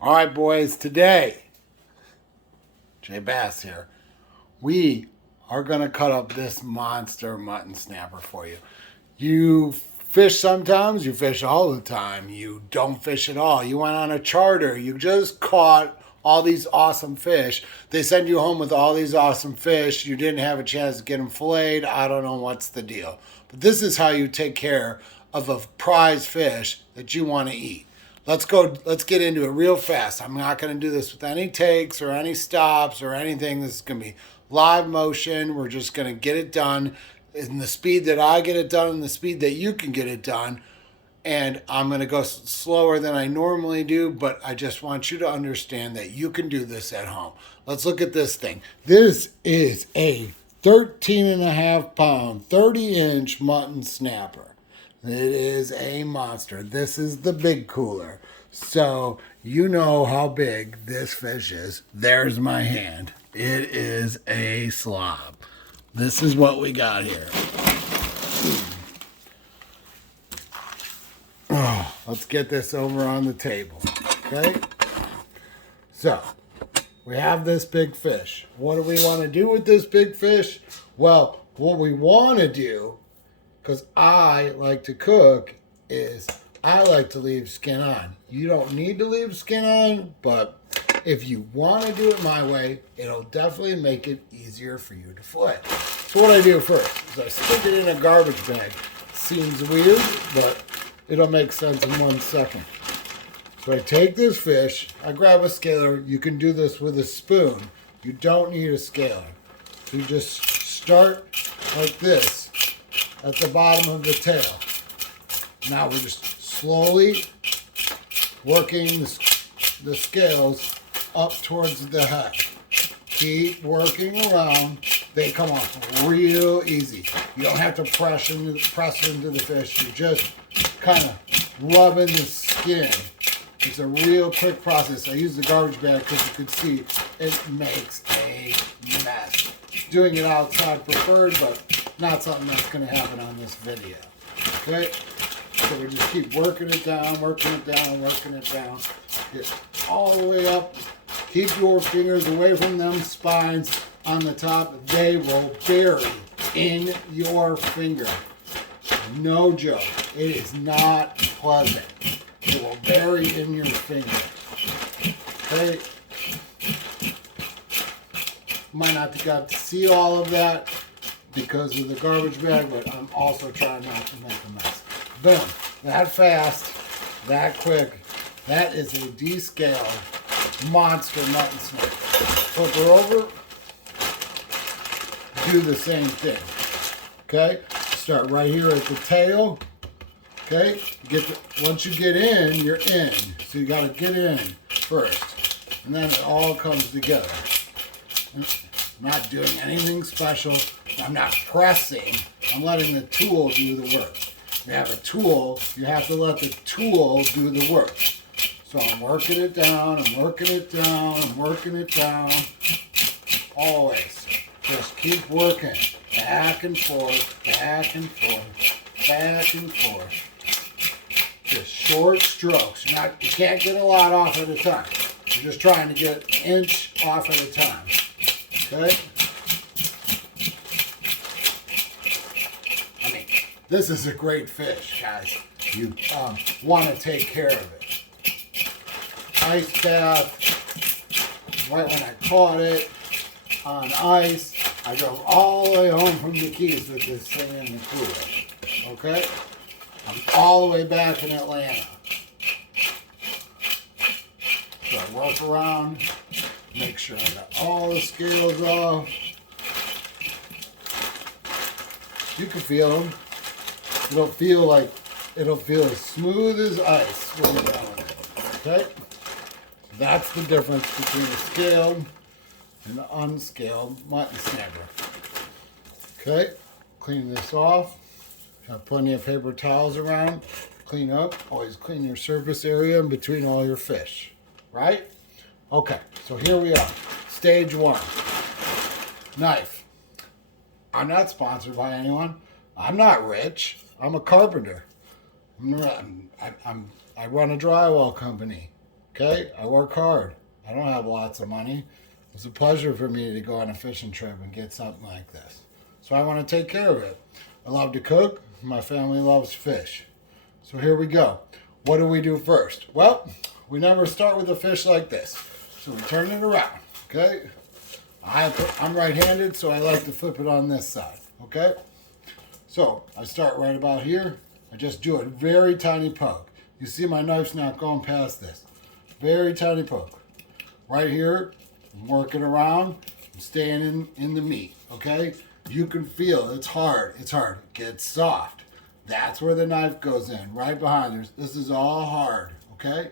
All right, boys, today, Jay Bass here, we are going to cut up this monster mutton snapper for you. You fish sometimes, you fish all the time, you don't fish at all. You went on a charter, you just caught all these awesome fish. They send you home with all these awesome fish. You didn't have a chance to get them filleted. I don't know what's the deal. But this is how you take care of a prize fish that you want to eat. Let's get into it real fast. I'm not going to do this with any takes or any stops or anything. This is going to be live motion. We're just going to get it done in the speed that I get it done and the speed that you can get it done. And I'm going to go slower than I normally do, but I just want you to understand that you can do this at home. Let's look at this thing. This is a 13 and a half pound, 30-inch mutton snapper. It is a monster. This is the big cooler. So you know how big this fish is. There's my hand. It is a slob. This is what we got here. Oh, let's get this over on the table. Okay? So, we have this big fish. What do we want to do with this big fish? Well, what we want to do, because I like to cook, is I like to leave skin on. You don't need to leave skin on, but if you want to do it my way, it'll definitely make it easier for you to fillet. So what I do first is I stick it in a garbage bag. Seems weird, but it'll make sense in 1 second. So I take this fish, I grab a scaler. You can do this with a spoon. You don't need a scaler. You just start like this at the bottom of the tail. Now we're just slowly working the scales up towards the head. Keep working around. They come off real easy. You don't have to press into the fish. You're just kind of rubbing the skin. It's a real quick process. I use the garbage bag because you can see it makes a mess. Doing it outside preferred, but not something that's going to happen on this video. Okay? So we just keep working it down, working it down, working it down. Get all the way up. Keep your fingers away from them spines on the top. They will bury in your finger. No joke. It is not pleasant. It will bury in your finger. Okay? Might not have got to see all of that because of the garbage bag, but I'm also trying not to make a mess. Boom. That fast, that quick. That is a descaled monster mutton snapper. Flip her over. Do the same thing. Okay? Start right here at the tail. Okay? Once you get in, you're in. So you got to get in first. And then it all comes together. I'm not doing anything special. I'm not pressing. I'm letting the tool do the work. If you have a tool, you have to let the tool do the work. So I'm working it down, I'm working it down, I'm working it down. Always. Just keep working. Back and forth, back and forth, back and forth. Just short strokes. You can't get a lot off at a time. You're just trying to get an inch off at a time. Okay? I mean, this is a great fish, guys. You want to take care of it. Ice bath. Right when I caught it on ice, I drove all the way home from the Keys with this thing in the cooler. Okay? I'm all the way back in Atlanta. So I work around, make sure I got all the scales off. You can feel them. It'll feel as smooth as ice when you're done with it. Okay? That's the difference between a scaled and an unscaled mutton snapper. Okay? Clean this off. Have plenty of paper towels around. Clean up. Always clean your surface area in between all your fish. Right? Okay, so here we are. Stage one. Knife. I'm not sponsored by anyone. I'm not rich. I'm a carpenter. I run a drywall company. Okay, I work hard. I don't have lots of money. It's a pleasure for me to go on a fishing trip and get something like this. So I want to take care of it. I love to cook. My family loves fish. So here we go. What do we do first? Well, we never start with a fish like this. So we turn it around, okay? I'm right-handed, so I like to flip it on this side, okay? So I start right about here. I just do a very tiny poke. You see my knife's not going past this. Very tiny poke. Right here, I'm working around, I'm staying in the meat, okay? You can feel it's hard, it gets soft. That's where the knife goes in, right behind. This is all hard, okay?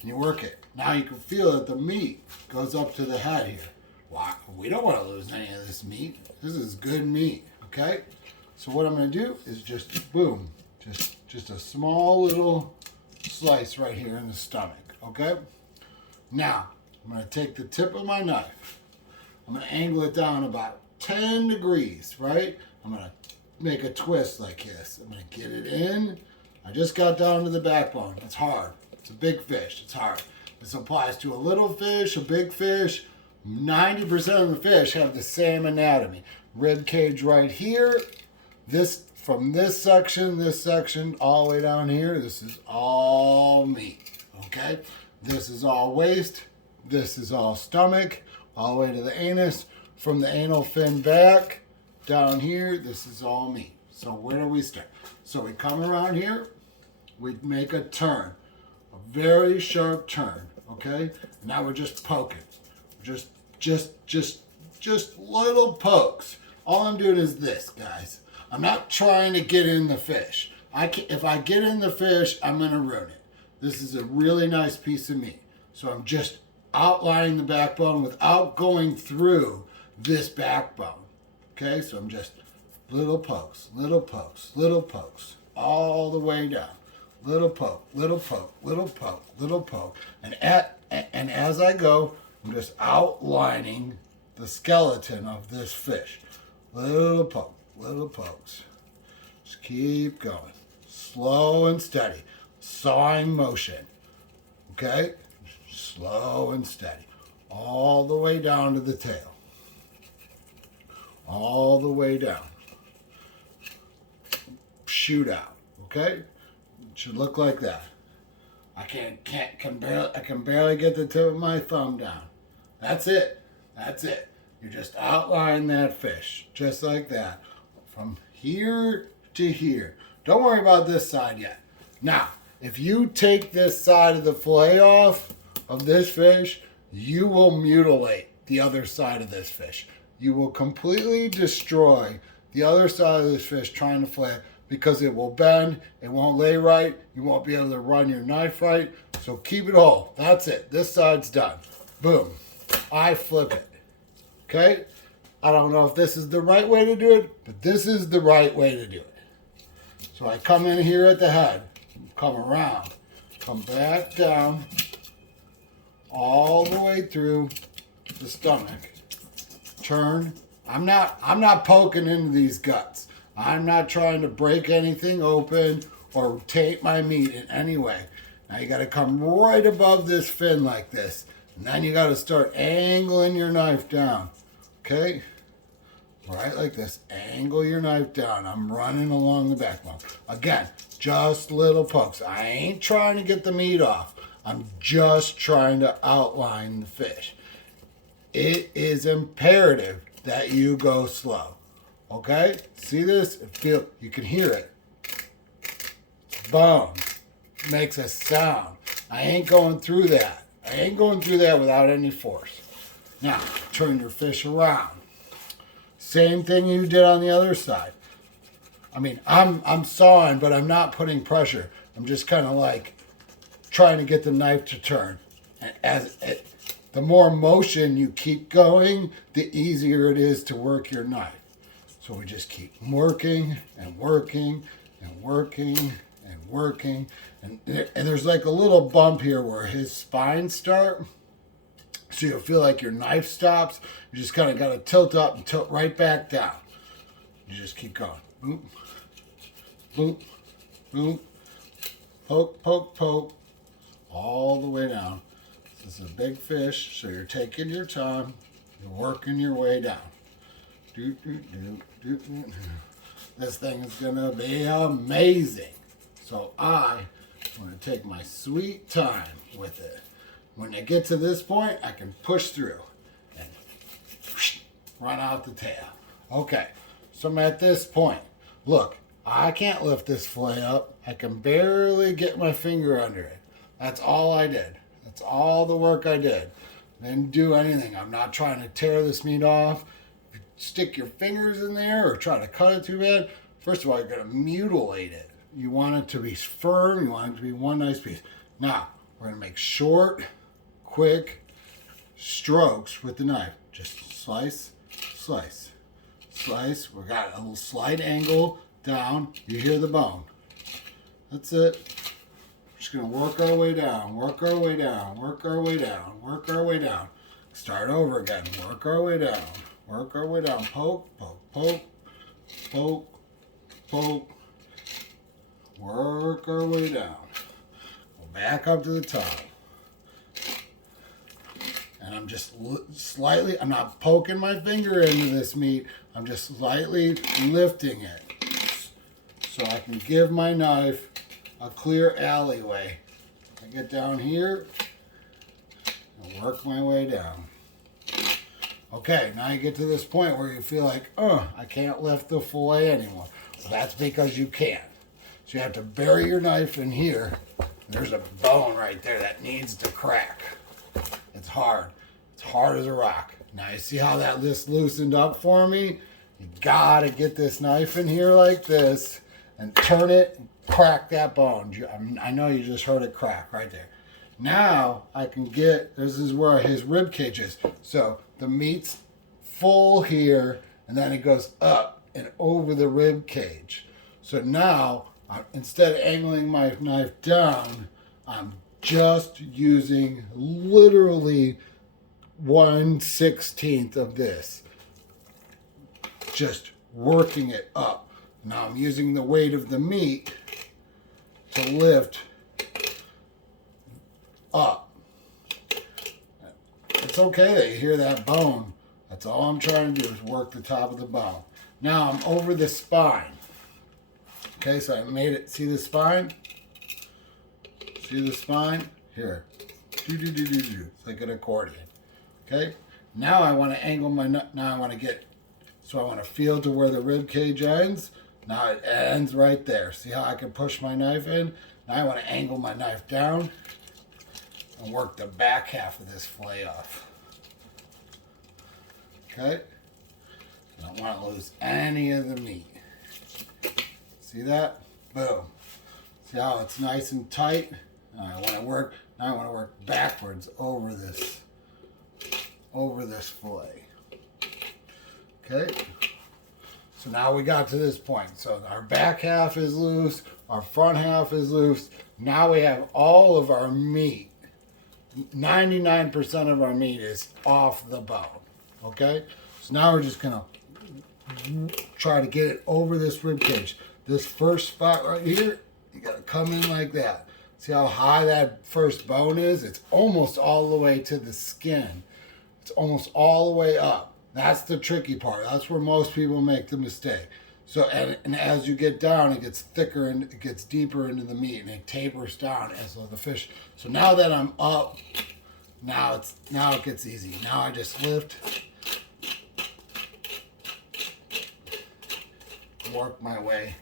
And you work it. Now you can feel that the meat goes up to the head here. Wow, we don't want to lose any of this meat. This is good meat, okay? So what I'm going to do is just, boom, just a small little slice right here in the stomach, okay? Now, I'm going to take the tip of my knife. I'm going to angle it down about 10 degrees, right? I'm going to make a twist like this. I'm going to get it in. I just got down to the backbone. It's hard. It's a big fish. It's hard. This applies to a little fish, a big fish. 90% of the fish have the same anatomy. Rib cage right here. From this section, all the way down here, this is all meat, okay? This is all waist. This is all stomach, all the way to the anus. From the anal fin back, down here, this is all meat. So where do we start? So we come around here, we make a turn, a very sharp turn, okay? Now we're just poking, just little pokes. All I'm doing is this, guys. I'm not trying to get in the fish. If I get in the fish, I'm gonna ruin it. This is a really nice piece of meat. So I'm just outlining the backbone without going through this backbone. Okay, so I'm just little pokes, little pokes, little pokes, all the way down. Little poke, little poke, little poke, little poke. And as I go, I'm just outlining the skeleton of this fish. Little poke, little pokes. Just keep going. Slow and steady. Sawing motion. Okay? Slow and steady. All the way down to the tail. All the way down. Shoot out. Okay? It should look like that. I can barely get the tip of my thumb down. That's it. That's it. You just outline that fish, just like that, from here to here. Don't worry about this side yet. Now, if you take this side of the fillet off of this fish, you will mutilate the other side of this fish. You will completely destroy the other side of this fish trying to fillet because it will bend, it won't lay right, you won't be able to run your knife right. So keep it whole. That's it. This side's done. Boom. I flip it. Okay? I don't know if this is the right way to do it, but this is the right way to do it. So I come in here at the head, come around, come back down, all the way through the stomach. Turn. I'm not poking into these guts. I'm not trying to break anything open or taint my meat in any way. Now you got to come right above this fin like this. And then you got to start angling your knife down. Okay? Right like this. Angle your knife down. I'm running along the backbone. Again, just little pokes. I ain't trying to get the meat off. I'm just trying to outline the fish. It is imperative that you go slow. Okay? See this? You can hear it. Boom. It makes a sound. I ain't going through that. I ain't going through that without any force. Now, turn your fish around. Same thing you did on the other side. I mean, I'm sawing, but I'm not putting pressure. I'm just kind of like trying to get the knife to turn. And the more motion you keep going, the easier it is to work your knife. So we just keep working and working and working and working. And there's like a little bump here where his spines start. So you'll feel like your knife stops. You just kind of got to tilt up and tilt right back down. You just keep going. Boop, boop, boop. Poke, poke, poke. All the way down. This is a big fish, so you're taking your time. You're working your way down. Do, do, do, do, do. This thing is going to be amazing. So I'm going to take my sweet time with it. When I get to this point, I can push through and run out the tail. Okay, so I'm at this point. Look, I can't lift this fillet up. I can barely get my finger under it. That's all I did. That's all the work I did. Didn't do anything. I'm not trying to tear this meat off. If you stick your fingers in there or try to cut it too bad, first of all, you're going to mutilate it. You want it to be firm. You want it to be one nice piece. Now, we're going to make short, quick strokes with the knife. Just slice, slice, slice. We got a little slight angle down. You hear the bone. That's it. Just going to work our way down, work our way down, work our way down, work our way down. Start over again. Work our way down, work our way down. Poke, poke, poke, poke, poke. Work our way down. Go back up to the top. And I'm just slightly, I'm not poking my finger into this meat. I'm just slightly lifting it so I can give my knife a clear alleyway. I get down here and work my way down. Okay, now you get to this point where you feel like, I can't lift the fillet anymore. Well, that's because you can't. So you have to bury your knife in here. There's a bone right there that needs to crack. It's hard. It's hard as a rock. Now you see how this loosened up for me? You gotta get this knife in here like this and turn it and crack that bone. I know you just heard it crack right there. Now I can get, this is where his rib cage is. So the meat's full here and then it goes up and over the rib cage. So now, instead of angling my knife down, I'm just using literally 1/16 of this. Just working it up. Now I'm using the weight of the meat to lift up. It's okay that you hear that bone. That's all I'm trying to do is work the top of the bone. Now I'm over the spine. Okay, so I made it. See the spine? See the spine? Here. It's like an accordion. Okay? Now I want to angle my nut. Now I want to get, so I want to feel to where the rib cage ends. Now it ends right there. See how I can push my knife in? Now I want to angle my knife down and work the back half of this fillet off. Okay? I don't want to lose any of the meat. See that? Boom. See how it's nice and tight? Now I want to work backwards over this fillet. Okay? So now we got to this point. So our back half is loose, our front half is loose. Now we have all of our meat. 99% of our meat is off the bone. Okay? So now we're just gonna try to get it over this rib cage. This first spot right here, you gotta come in like that. See how high that first bone is? It's almost all the way to the skin. It's almost all the way up. That's the tricky part. That's where most people make the mistake. So, and as you get down, it gets thicker and it gets deeper into the meat and it tapers down as the fish. So now that I'm up, now it gets easy. Now I just lift, work my way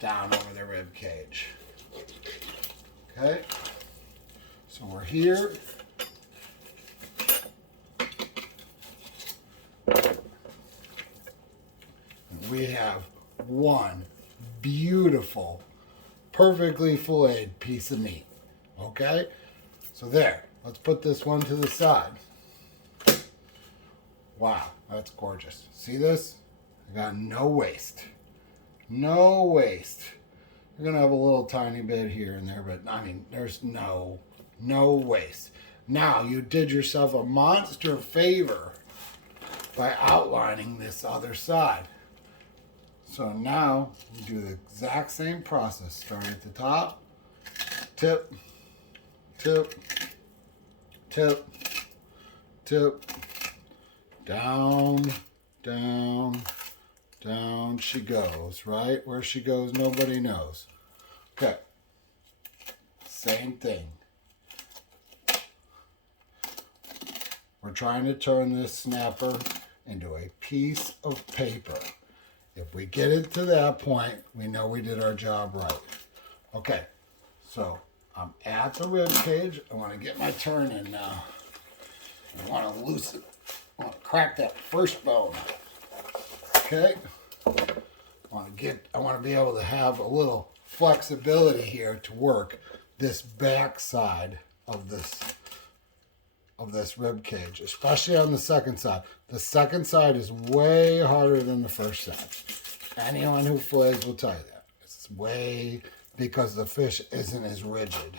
down over the rib cage. Okay, so we're here. And we have one beautiful, perfectly filleted piece of meat. Okay, so there. Let's put this one to the side. Wow, that's gorgeous. See this? I got no waste. No waste. You're gonna have a little tiny bit here and there, but I mean, there's no waste. Now you did yourself a monster favor by outlining this other side. So now you do the exact same process. Starting at the top, tip, tip, tip, tip, down, down, down she goes, right? Where she goes, nobody knows. Okay, same thing. We're trying to turn this snapper into a piece of paper. If we get it to that point, we know we did our job right. Okay, so I'm at the rib cage. I want to get my turn in now. I want to loosen, I want to crack that first bone. Okay, I want to be able to have a little flexibility here to work this back side of this rib cage, especially on the second side. The second side is way harder than the first side. Anyone who fillets will tell you that. It's way, because the fish isn't as rigid.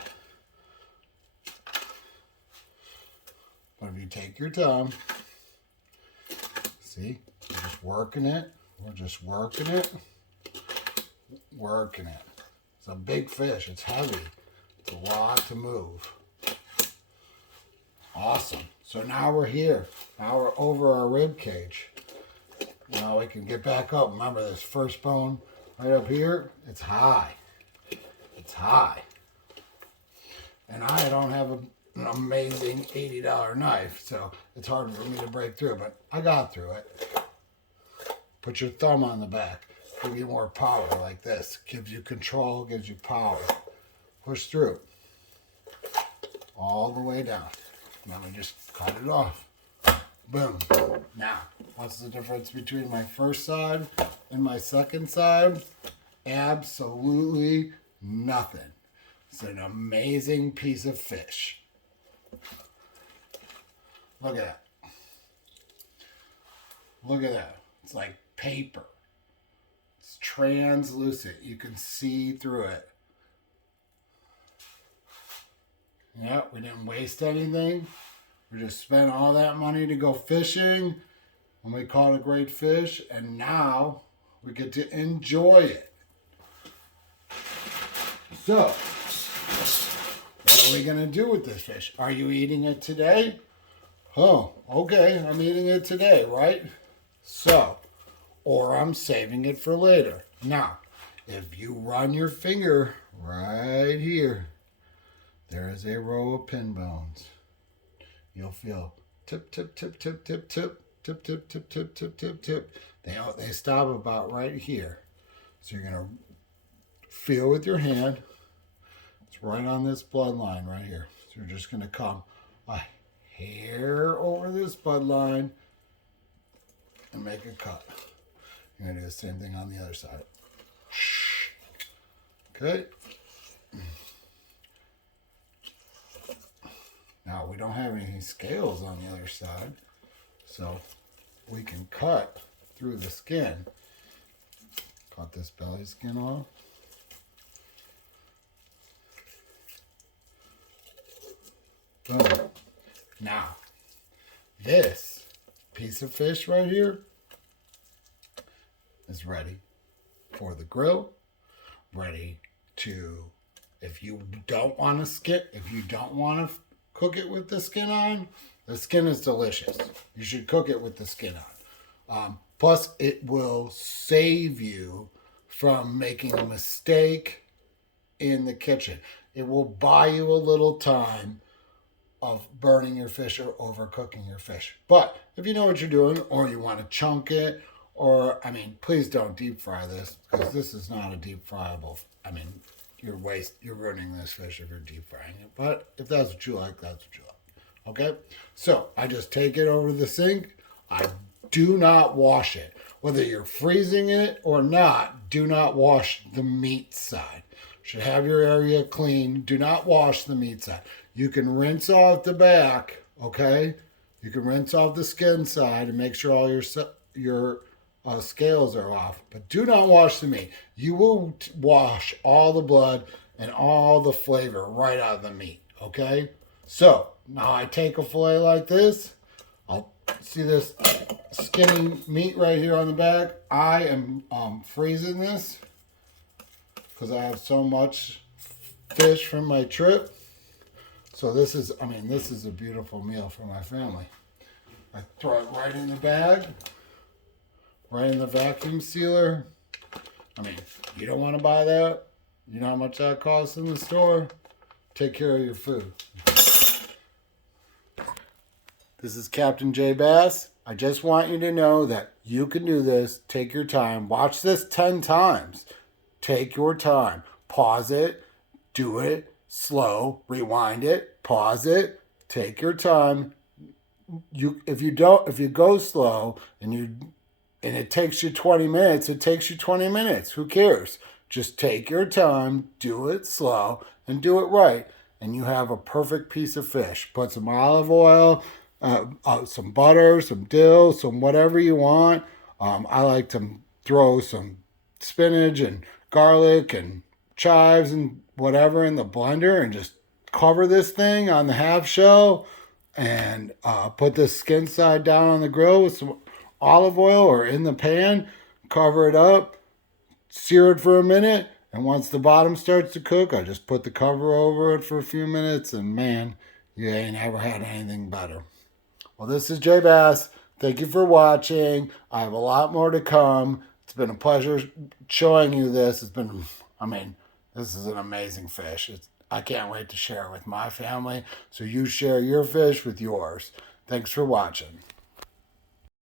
But if you take your time, see, we're just working it. We're just working it. Working it. It's a big fish. It's heavy. It's a lot to move. Awesome. So now we're here. Now we're over our rib cage. Now we can get back up. Remember this first bone right up here? It's high. It's high. And I don't have an amazing $80 knife, so it's hard for me to break through, but I got through it. Put your thumb on the back. Give you more power like this. Gives you control, gives you power. Push through. All the way down. Now we just cut it off. Boom. Now, what's the difference between my first side and my second side? Absolutely nothing. It's an amazing piece of fish. Look at that. Look at that. It's like paper. It's translucent. You can see through it. Yeah, we didn't waste anything. We just spent all that money to go fishing, and we caught a great fish, and now we get to enjoy it. So, what are we going to do with this fish? Are you eating it today? Oh, okay, I'm eating it today, right? So, or I'm saving it for later. Now, if you run your finger right here, there is a row of pin bones. You'll feel tip, tip, tip, tip, tip, tip, tip, tip, tip, tip, tip, tip, tip. They stop about right here. So you're gonna feel with your hand. It's right on this bloodline right here. So you're just gonna come a hair over this bloodline and make a cut. You're gonna do the same thing on the other side. Okay. Now, we don't have any scales on the other side, so we can cut through the skin. Cut this belly skin off. Boom. Now, this piece of fish right here is ready for the grill, ready to, if you don't want to skip, if you don't want to cook it with the skin on, the skin is delicious. You should cook it with the skin on. Plus, it will save you from making a mistake in the kitchen. It will buy you a little time of burning your fish or overcooking your fish. But if you know what you're doing, or you want to chunk it, or, I mean, please don't deep fry this, because this is not a deep fryable. I mean, you're ruining this fish if you're deep frying it. But if that's what you like, that's what you like. Okay? So I just take it over the sink. I do not wash it. Whether you're freezing it or not, do not wash the meat side. Should have your area clean. Do not wash the meat side. You can rinse off the back, okay? You can rinse off the skin side and make sure all your scales are off, but do not wash the meat. You will wash all the blood and all the flavor right out of the meat, okay? So, now I take a fillet like this. I'll see this skinny meat right here on the back. I am freezing this because I have so much fish from my trip. So this is, I mean, this is a beautiful meal for my family. I throw it right in the bag, right in the vacuum sealer. I mean, you don't want to buy that. You know how much that costs in the store? Take care of your food. This is Captain J Bass. I just want you to know that you can do this. Take your time. Watch this 10 times. Take your time. Pause it. Do it slow. Rewind it. Pause it. Take your time. If you go slow and it takes you 20 minutes, it takes you 20 minutes. Who cares? Just take your time, do it slow, and do it right. And you have a perfect piece of fish. Put some olive oil, some butter, some dill, some whatever you want. I like to throw some spinach and garlic and chives and whatever in the blender and just cover this thing on the half shell and put the skin side down on the grill with some olive oil or in the pan. Cover it up, sear it for a minute, and once the bottom starts to cook, I just put the cover over it for a few minutes, and man, you ain't ever had anything better. Well, this is Jay Bass. Thank you for watching. I have a lot more to come. It's been a pleasure showing you this. This is an amazing fish. I can't wait to share it with my family, so you share your fish with yours. Thanks for watching.